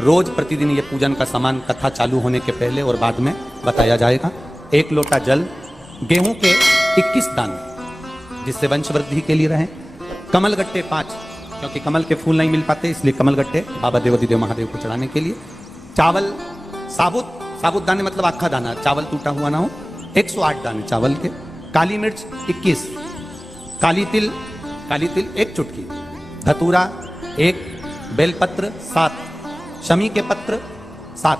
रोज प्रतिदिन ये पूजन का सामान कथा चालू होने के पहले और बाद में बताया जाएगा। 1 लोटा जल, गेहूं के 21 दाने जिससे वंश वृद्धि के लिए रहें, कमल गट्टे 5 क्योंकि कमल के फूल नहीं मिल पाते इसलिए कमल गट्टे बाबा देवाधिदेव महादेव को चढ़ाने के लिए, चावल साबुत दाने मतलब आखा दाना, चावल टूटा हुआ ना हो, 108 दाने चावल के, काली मिर्च 21, काली तिल 1 चुटकी, धतूरा 1, बेलपत्र 7, शमी के पत्र 7,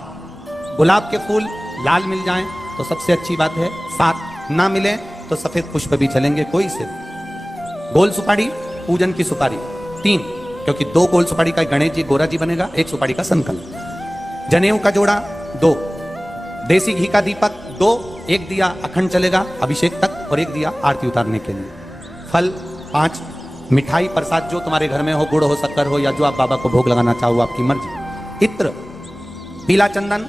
गुलाब के फूल लाल मिल जाएं तो सबसे अच्छी बात है, 7 ना मिले तो सफेद पुष्प भी चलेंगे कोई से। गोल सुपारी, पूजन की सुपारी 3 क्योंकि 2 गोल सुपारी का गणेश जी गोरा जी बनेगा, 1 सुपारी का संकल्प, जनेऊ का जोड़ा 2, देसी घी का दीपक 2, 1 दिया अखंड चलेगा अभिषेक तक और 1 दिया आरती उतारने के लिए, फल 5, मिठाई प्रसाद जो तुम्हारे घर में हो, गुड़ हो, शक्कर हो या जो आप बाबा को भोग लगाना चाहो आपकी मर्जी, इत्र, पीला चंदन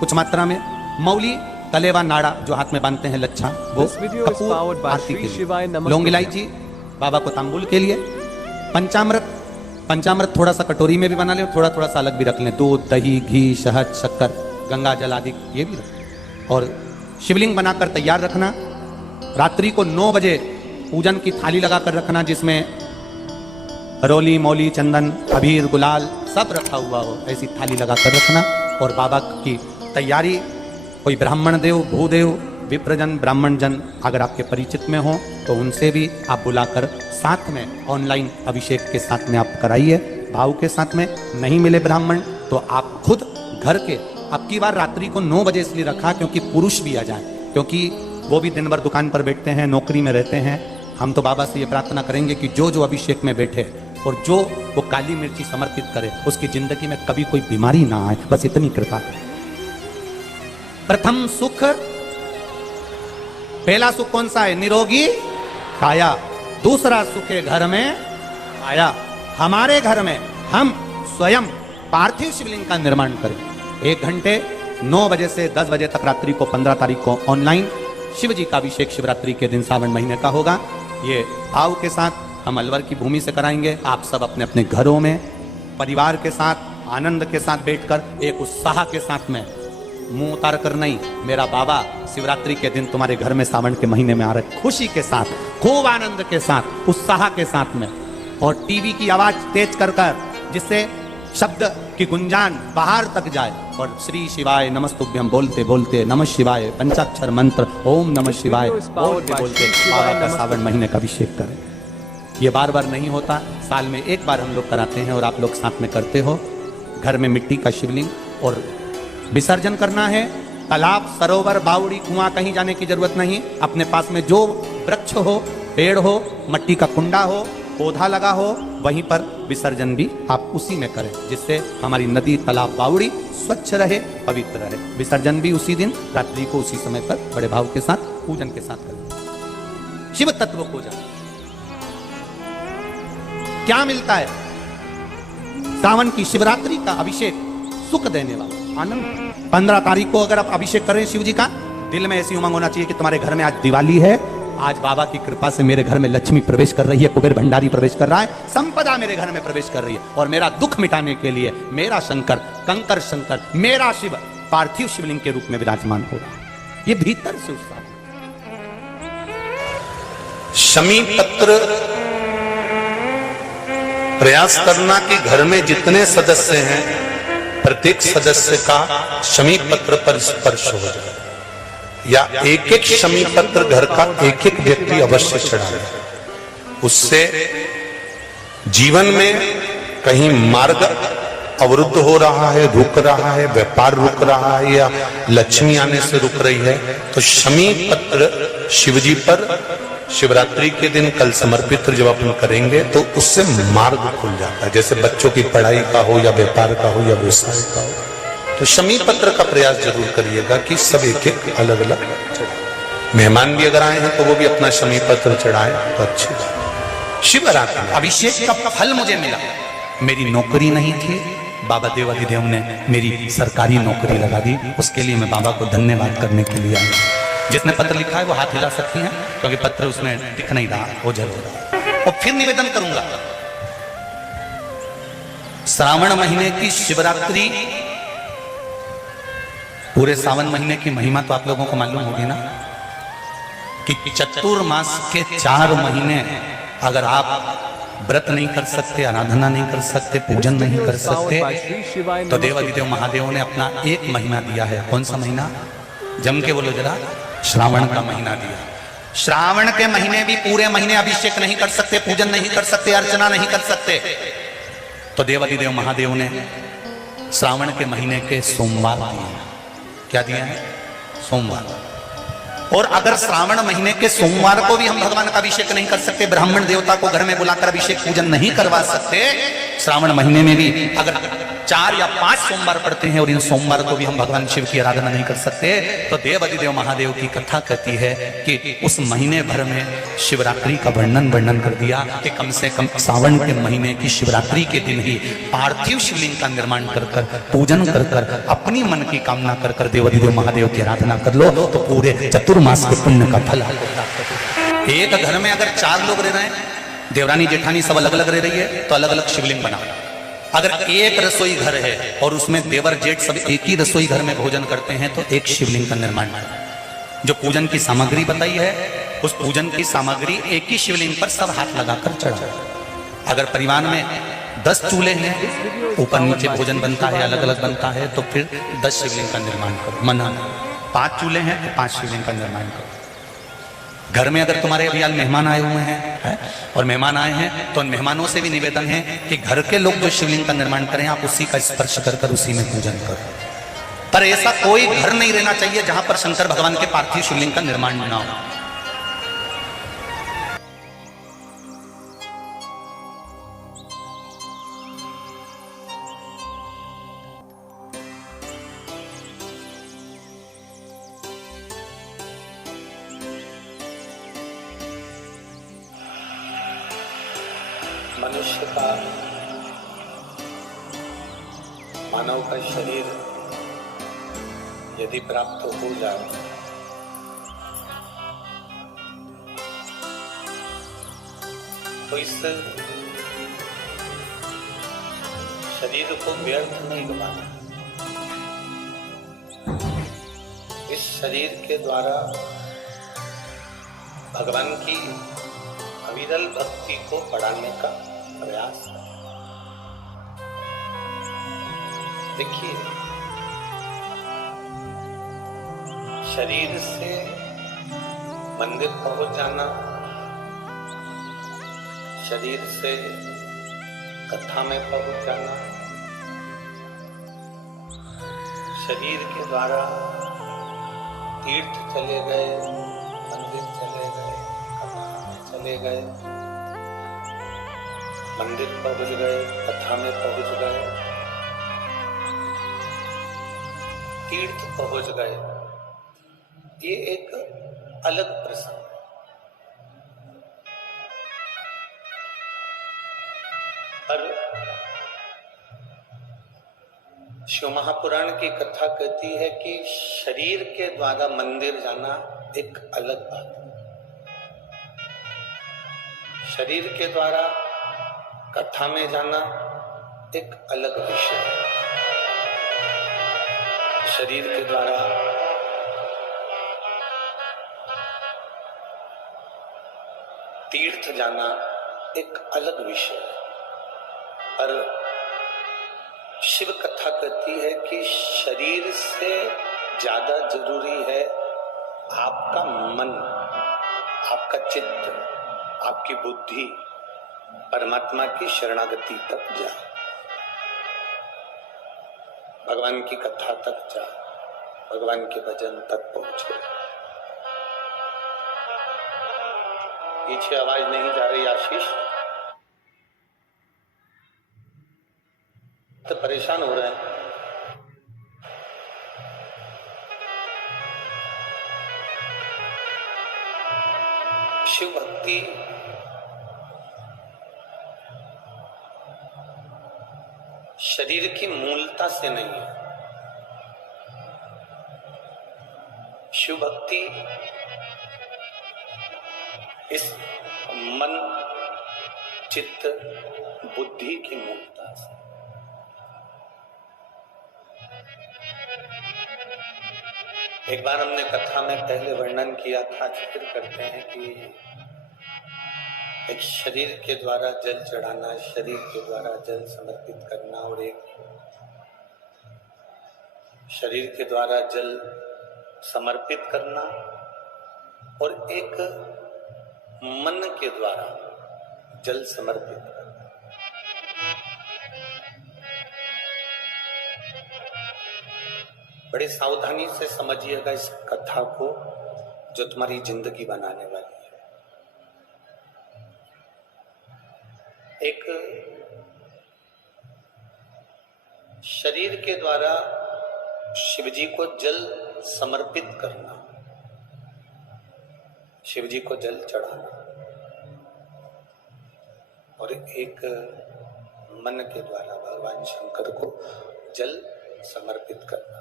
कुछ मात्रा में, मौली, कलेवा नाड़ा जो हाथ में बांधते हैं लच्छा वो, कपूर आरती के लिए, लौंग इलायची बाबा को तांबुल के लिए, पंचामृत थोड़ा सा कटोरी में भी बना ले, थोड़ा सा अलग भी रख लें, दूध, दही, घी, शहद, शक्कर, गंगा जल आदि ये भी रखें, और शिवलिंग बनाकर तैयार रखना। रात्रि को 9 बजे पूजन की थाली लगाकर रखना जिसमें रोली, मौली, चंदन, अबीर, गुलाल सब रखा हुआ हो, ऐसी थाली लगाकर रखना। और बाबा की तैयारी, कोई ब्राह्मण देव, भूदेव, विप्रजन, ब्राह्मण जन अगर आपके परिचित में हो तो उनसे भी आप बुलाकर साथ में ऑनलाइन अभिषेक के साथ में आप कराइए, भाव के साथ में। नहीं मिले ब्राह्मण तो आप खुद घर के, अब की बार रात्रि को 9 बजे इसलिए रखा क्योंकि पुरुष भी आ जाए, क्योंकि वो भी दिन भर दुकान पर बैठते हैं, नौकरी में रहते हैं। हम तो बाबा से ये प्रार्थना करेंगे कि जो अभिषेक में बैठे और जो वो काली मिर्ची समर्पित करे उसकी जिंदगी में कभी कोई बीमारी ना आए, बस इतनी कृपा है। प्रथम सुख, पहला सुख कौन सा है? निरोगी काया। दूसरा सुख है घर में आया। हमारे घर में हम स्वयं पार्थिव शिवलिंग का निर्माण करें। 1 घंटे 9 बजे से 10 बजे तक रात्रि को 15 तारीख को ऑनलाइन शिव जी का अभिषेक शिवरात्रि के दिन सावन महीने का होगा। ये भाव के साथ हम अलवर की भूमि से कराएंगे। आप सब अपने अपने घरों में परिवार के साथ आनंद के साथ बैठकर एक उत्साह के साथ में, मुंह उतार कर नहीं, मेरा बाबा शिवरात्रि के दिन तुम्हारे घर में सावन के महीने में आ रहे, खुशी के साथ, खूब आनंद के साथ, उत्साह के साथ में। और टीवी की आवाज तेज कर जिससे शब्द की गुंजान बाहर तक जाए और श्री शिवाय नमस्तुभ्यम बोलते बोलते, नमः शिवाय पंचाक्षर मंत्र ओम नमः शिवाय बोलते बोलते बाबा का सावन महीने का अभिषेक करें। ये बार बार नहीं होता, साल में 1 बार हम लोग कराते हैं और आप लोग साथ में करते हो। घर में मिट्टी का शिवलिंग और विसर्जन करना है। तालाब, सरोवर, बावड़ी, कुआं कहीं जाने की जरूरत नहीं। अपने पास में जो वृक्ष हो, पेड़ हो, मट्टी का कुंडा हो, पौधा लगा हो, वहीं पर विसर्जन भी आप उसी में करें, जिससे हमारी नदी, तालाब, बावड़ी स्वच्छ रहे, पवित्र रहे। विसर्जन भी उसी दिन रात्रि को उसी समय पर बड़े भाव के साथ पूजन के साथ करें। शिव तत्व को जाने क्या मिलता है? सावन की शिवरात्रि का अभिषेक सुख देने वाला आनंद। 15 तारीख को अगर आप अभिषेक करें शिव जी का, दिल में ऐसी उमंग होना चाहिए कि तुम्हारे घर में आज दिवाली है, आज बाबा की कृपा से मेरे घर में लक्ष्मी प्रवेश कर रही है, कुबेर भंडारी प्रवेश कर रहा है, संपदा मेरे घर में प्रवेश कर रही है और मेरा दुख मिटाने के लिए मेरा शंकर, कंकर शंकर, मेरा शिव पार्थिव शिवलिंग के रूप में विराजमान होगा। ये भीतर से उत्साह। शमी पत्र प्रयास करना कि घर में जितने सदस्य हैं प्रत्येक सदस्य का शमी पत्र पर स्पर्श हो जाए, या एक शमी पत्र घर का एक व्यक्ति अवश्य चढ़ाए। उससे जीवन में कहीं मार्ग अवरुद्ध हो रहा है, रुक रहा है, व्यापार रुक रहा है या लक्ष्मी आने से रुक रही है, तो शमी पत्र शिवजी पर शिवरात्रि के दिन कल समर्पित जब अपन करेंगे तो उससे मार्ग खुल जाता है। जैसे बच्चों की पढ़ाई का हो या व्यापार का हो या व्यवसाय का हो। तो शमी पत्र का प्रयास जरूर करिएगा कि सब एक अलग अलग चढ़ाए। मेहमान भी अगर आए हैं तो वो भी अपना शमी पत्र चढ़ाए तो अच्छी बात। शिवरात्रि अभिषेक का फल मुझे मिला। मेरी नौकरी नहीं थी, बाबा देवाधिदेव ने मेरी सरकारी नौकरी लगा दी। उसके लिए मैं बाबा को धन्यवाद करने के लिए आया। जिसने पत्र लिखा है वो हाथ हिला सकती हैं, क्योंकि पत्र उसमें दिख नहीं रहा, वो जरूर रहा। और फिर निवेदन करूंगा, श्रावण महीने की शिवरात्रि, पूरे सावन महीने की महिमा तो आप लोगों को मालूम होगी ना, कि चतुर्मास के 4 महीने अगर आप व्रत नहीं कर सकते, आराधना नहीं कर सकते, पूजन नहीं कर सकते, तो देवाधिदेव महादेव ने अपना एक महीना दिया है। कौन सा महीना? जम के बोलो जरा। श्रावण का महीना दिया। श्रावण के महीने भी पूरे महीने अभिषेक नहीं कर सकते, पूजन नहीं कर सकते, अर्चना नहीं कर सकते, तो देवाधिदेव महादेव ने श्रावण के महीने के सोमवार दिए। क्या दिया है? सोमवार। और अगर श्रावण महीने के सोमवार को भी हम भगवान का अभिषेक नहीं कर सकते, ब्राह्मण देवता को घर में बुलाकर अभिषेक पूजन नहीं करवा सकते, श्रावण महीने में भी अगर 4 या 5 सोमवार पड़ते हैं और इन सोमवार को भी हम भगवान शिव की आराधना नहीं कर सकते, तो देवाधिदेव महादेव की कथा कहती है कि उस महीने भर में शिवरात्रि का वर्णन कर दिया कि कम से कम सावन के महीने की शिवरात्रि के दिन ही पार्थिव शिवलिंग का निर्माण कर पूजन कर अपनी मन की कामना कर देवाधिदेव महादेव की आराधना कर लो, तो पूरे चतुर्मास के पुण्य का फल होता है। एक घर में अगर 4 लोग रह रहे हैं, देवरानी जेठानी सब अलग अलग रह रही है, तो अलग अलग शिवलिंग बना। अगर एक रसोई घर है और उसमें देवर जेठ सब एक ही रसोई घर में भोजन करते हैं, तो एक शिवलिंग का निर्माण करें। जो पूजन की सामग्री बताई है, उस पूजन की सामग्री एक ही शिवलिंग पर सब हाथ लगाकर चढ़ाओ। अगर परिवार में 10 चूल्हे हैं, ऊपर नीचे भोजन बनता है, अलग अलग बनता है, तो फिर 10 शिवलिंग का निर्माण करो। मना 5 चूल्हे हैं तो 5 शिवलिंग का निर्माण करो। घर में अगर तुम्हारे अभी आज मेहमान आए हुए हैं और मेहमान आए हैं, तो उन मेहमानों से भी निवेदन है कि घर के लोग जो शिवलिंग का निर्माण करें, आप उसी का स्पर्श कर उसी में पूजन करो। पर ऐसा कोई घर नहीं रहना चाहिए जहां पर शंकर भगवान के पार्थिव शिवलिंग का निर्माण ना हो। मनुष्य का, मानव का शरीर यदि प्राप्त हो जाए, तो इस शरीर को व्यर्थ नहीं गवाना। इस शरीर के द्वारा भगवान की अविरल भक्ति को बढ़ाने का प्रयास है। देखिए, शरीर से मंदिर पहुंच जाना, शरीर से कथा में पहुंच जाना, शरीर के द्वारा तीर्थ चले गए, मंदिर चले गए, चले गए, मंदिर पहुंच गए, कथा में पहुंच गए, तीर्थ पहुंच गए, ये एक अलग प्रसंग है। पर शिव महापुराण की कथा कहती है कि शरीर के द्वारा मंदिर जाना एक अलग बात है, शरीर के द्वारा कथा में जाना एक अलग विषय है, शरीर के द्वारा तीर्थ जाना एक अलग विषय है। पर शिव कथा कहती है कि शरीर से ज्यादा जरूरी है आपका मन, आपका चित्त, आपकी बुद्धि परमात्मा की शरणागति तक जा, भगवान की कथा तक जा, भगवान के भजन तक पहुंचे। पीछे आवाज नहीं जा रही आशीष? तो परेशान हो रहे हैं। शिव भक्ति शरीर की मूलता से नहीं है। शिव भक्ति इस मन, चित्त, बुद्धि की मूलता से। एक बार हमने कथा में पहले वर्णन किया था, जिक्र करते हैं कि एक शरीर के द्वारा जल चढ़ाना, शरीर के द्वारा जल समर्पित करना, और एक शरीर के द्वारा जल समर्पित करना, और एक मन के द्वारा जल समर्पित करना। बड़े सावधानी से समझिएगा इस कथा को, जो तुम्हारी जिंदगी बनाने वाली है। एक शरीर के द्वारा शिवजी को जल समर्पित करना, शिवजी को जल चढ़ाना, और एक मन के द्वारा भगवान शंकर को जल समर्पित करना।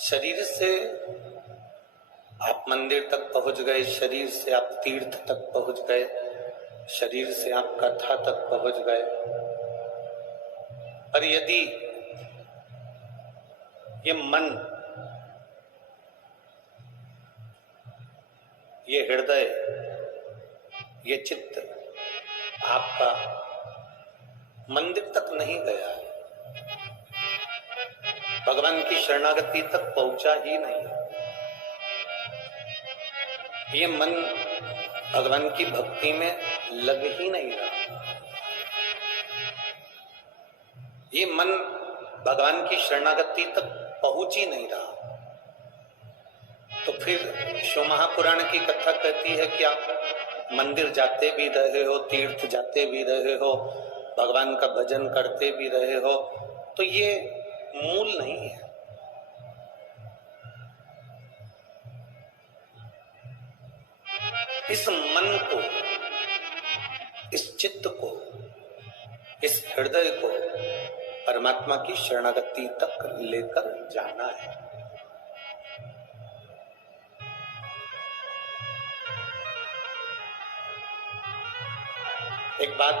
शरीर से आप मंदिर तक पहुंच गए, शरीर से आप तीर्थ तक पहुंच गए, शरीर से आप कथा तक पहुंच गए, पर यदि ये मन, ये हृदय, ये चित्त आपका मंदिर तक नहीं गया है, भगवान की शरणागति तक पहुंचा ही नहीं, ये मन भगवान की भक्ति में लग ही नहीं रहा, ये मन भगवान की शरणागति तक पहुंच ही नहीं रहा, तो फिर शिव महापुराण की कथा कहती है कि आप मंदिर जाते भी रहे हो, तीर्थ जाते भी रहे हो, भगवान का भजन करते भी रहे हो, तो ये मूल नहीं है। इस मन को, इस चित्त को, इस हृदय को परमात्मा की शरणागति तक लेकर जाना है। एक बात,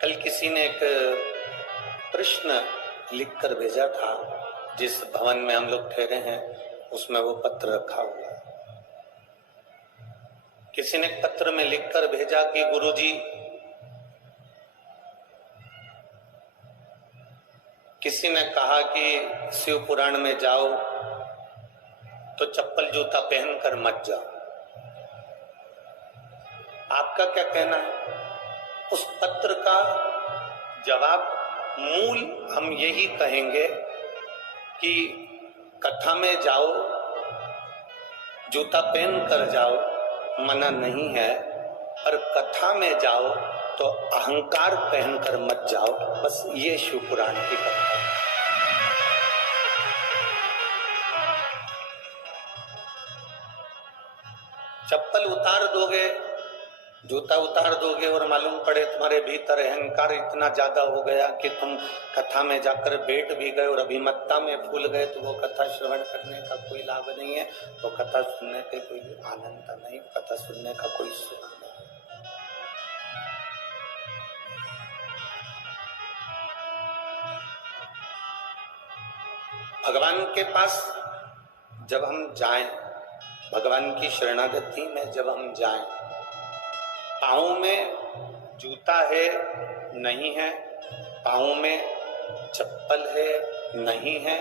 कल किसी ने एक प्रश्न लिखकर भेजा था, जिस भवन में हम लोग ठहरे हैं उसमें वो पत्र रखा हुआ है। किसी ने पत्र में लिखकर भेजा कि गुरुजी, किसी ने कहा कि शिव पुराण में जाओ तो चप्पल जूता पहनकर मत जाओ, आपका क्या कहना है? उस पत्र का जवाब मूल हम यही कहेंगे कि कथा में जाओ, जूता पहन कर जाओ, मना नहीं है, पर कथा में जाओ तो अहंकार पहनकर मत जाओ। बस ये शिव पुराण की कथा है। चप्पल उतार दोगे, जूता उतार दोगे और मालूम पड़े तुम्हारे भीतर अहंकार इतना ज्यादा हो गया कि तुम कथा में जाकर बैठ भी गए और अभिमत्ता में भूल गए, तो वो कथा श्रवण करने का कोई लाभ नहीं है, तो कथा सुनने का कोई आनंद नहीं, कथा सुनने का कोई सुख नहीं। भगवान के पास जब हम जाएं, भगवान की शरणागति में जब हम जाएं, पाँव में जूता है नहीं है, पाँव में चप्पल है नहीं है,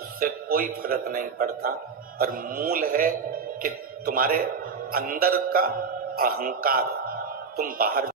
उससे कोई फर्क नहीं पड़ता, पर मूल है कि तुम्हारे अंदर का अहंकार, तुम बाहर